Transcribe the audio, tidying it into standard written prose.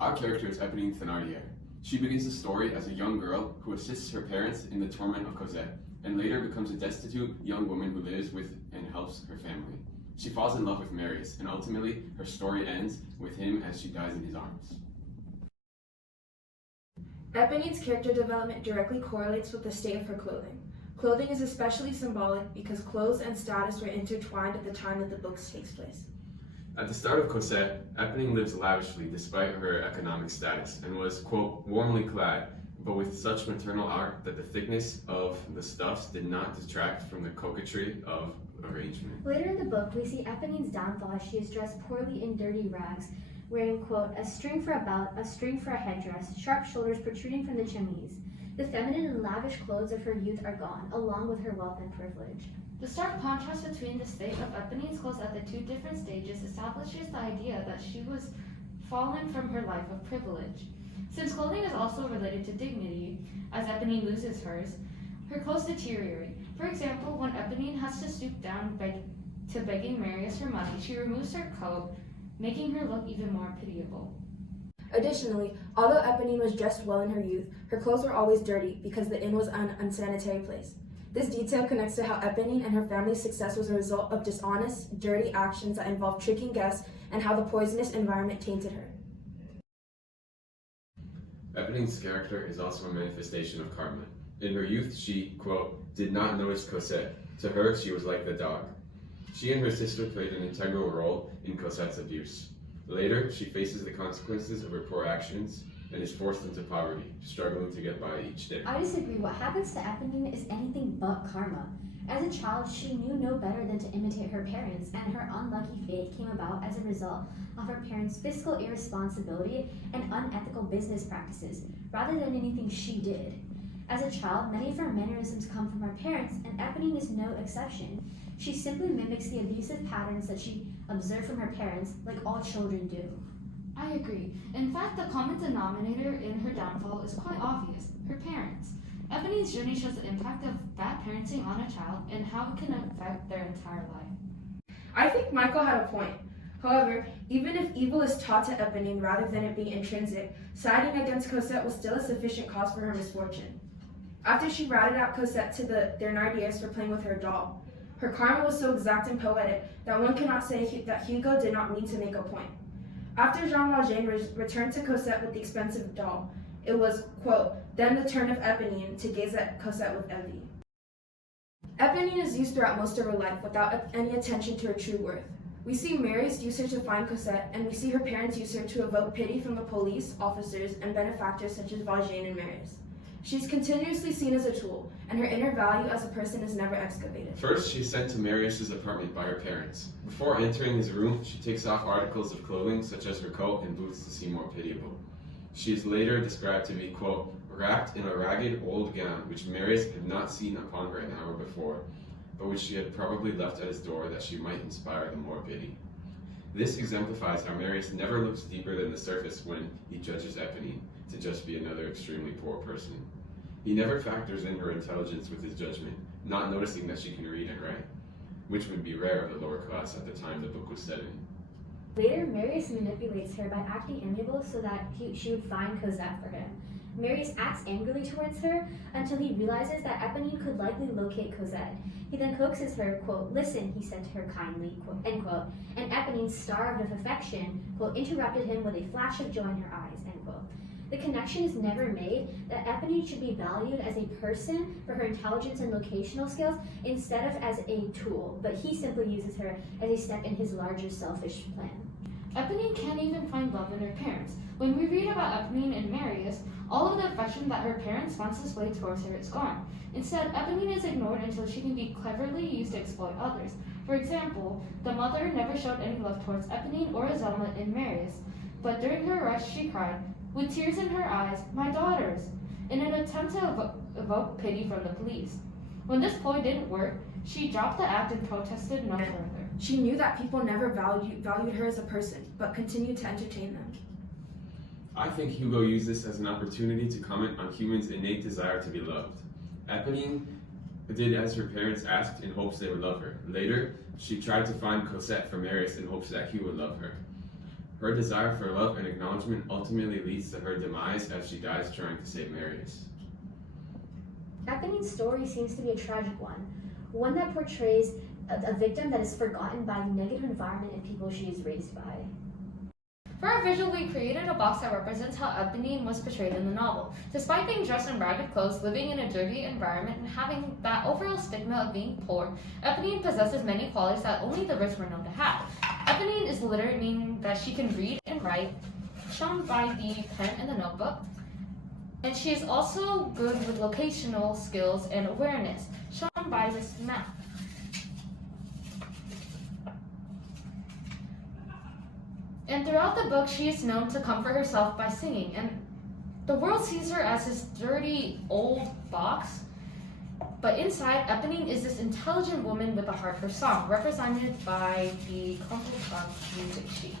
Our character is Eponine Thénardier. She begins the story as a young girl who assists her parents in the torment of Cosette, and later becomes a destitute young woman who lives with and helps her family. She falls in love with Marius, and ultimately her story ends with him as she dies in his arms. Eponine's character development directly correlates with the state of her clothing. Clothing is especially symbolic because clothes and status were intertwined at the time that the book takes place. At the start of Cosette, Eponine lives lavishly despite her economic status and was, quote, warmly clad, but with such maternal art that the thickness of the stuffs did not detract from the coquetry of arrangement. Later in the book, we see Eponine's downfall as she is dressed poorly in dirty rags, wearing, quote, a string for a belt, a string for a headdress, sharp shoulders protruding from the chimneys. The feminine and lavish clothes of her youth are gone, along with her wealth and privilege. The stark contrast between the state of Eponine's clothes at the two different stages establishes the idea that she was fallen from her life of privilege. Since clothing is also related to dignity, as Eponine loses hers, her clothes deteriorate. For example, when Eponine has to stoop down to begging Marius her money, she removes her coat, making her look even more pitiable. Additionally, although Eponine was dressed well in her youth, her clothes were always dirty because the inn was an unsanitary place. This detail connects to how Eponine and her family's success was a result of dishonest, dirty actions that involved tricking guests and how the poisonous environment tainted her. Eponine's character is also a manifestation of karma. In her youth, she, quote, did not notice Cosette. To her, she was like the dog. She and her sister played an integral role in Cosette's abuse. Later, she faces the consequences of her poor actions and is forced into poverty, struggling to get by each day. I disagree. What happens to Eponine is anything but karma. As a child, she knew no better than to imitate her parents, and her unlucky fate came about as a result of her parents' fiscal irresponsibility and unethical business practices, rather than anything she did. As a child, many of her mannerisms come from her parents, and Eponine is no exception. She simply mimics the abusive patterns that she observed from her parents, like all children do. I agree. In fact, the common denominator in her downfall is quite obvious: her parents. Eponine's journey shows the impact of bad parenting on a child and how it can affect their entire life. I think Michael had a point. However, even if evil is taught to Eponine rather than it being intrinsic, siding against Cosette was still a sufficient cause for her misfortune. After she ratted out Cosette to the Thénardiers for playing with her doll, her karma was so exact and poetic that one cannot say that Hugo did not mean to make a point. After Jean Valjean returned to Cosette with the expensive doll, it was, quote, then the turn of Eponine to gaze at Cosette with envy. Eponine is used throughout most of her life without any attention to her true worth. We see Marius use her to find Cosette, and we see her parents use her to evoke pity from the police, officers, and benefactors such as Valjean and Marius. She's continuously seen as a tool, and her inner value as a person is never excavated. First, she's sent to Marius's apartment by her parents. Before entering his room, she takes off articles of clothing such as her coat and boots to seem more pitiable. She is later described to be, quote, wrapped in a ragged old gown which Marius had not seen upon her an hour before, but which she had probably left at his door that she might inspire the more pity. This exemplifies how Marius never looks deeper than the surface when he judges Eponine to just be another extremely poor person. He never factors in her intelligence with his judgment, not noticing that she can read and write, which would be rare of the lower class at the time the book was set in. Later, Marius manipulates her by acting amiable so that she would find Cosette for him. Marius acts angrily towards her until he realizes that Eponine could likely locate Cosette. He then coaxes her, quote, listen, he said to her kindly, quote, end quote, and Eponine, starved of affection, quote, interrupted him with a flash of joy in her eyes, end quote. The connection is never made that Eponine should be valued as a person for her intelligence and locational skills instead of as a tool, but he simply uses her as a step in his larger selfish plan. Eponine can't even find love in her parents. When we read about Eponine and Marius, all of the affection that her parents once displayed towards her is gone. Instead, Eponine is ignored until she can be cleverly used to exploit others. For example, the mother never showed any love towards Eponine or Azelma in Marius, but during her arrest she cried, with tears in her eyes, my daughters, in an attempt to evoke pity from the police. When this ploy didn't work, she dropped the act and protested no further. She knew that people never valued her as a person, but continued to entertain them. I think Hugo used this as an opportunity to comment on humans' innate desire to be loved. Eponine did as her parents asked in hopes they would love her. Later, she tried to find Cosette for Marius in hopes that he would love her. Her desire for love and acknowledgement ultimately leads to her demise as she dies trying to save Marius. Eponine's story seems to be a tragic one that portrays a victim that is forgotten by the negative environment and people she is raised by. For our visual, we created a box that represents how Eponine was portrayed in the novel. Despite being dressed in ragged clothes, living in a dirty environment, and having that overall stigma of being poor, Eponine possesses many qualities that only the rich were known to have. Eponine is literate, meaning that she can read and write, shown by the pen and the notebook. And she is also good with locational skills and awareness, shown by this map. And throughout the book, she is known to comfort herself by singing, and the world sees her as this dirty, old box, but inside, Eponine is this intelligent woman with a heart for song, represented by the crumpled up music sheet.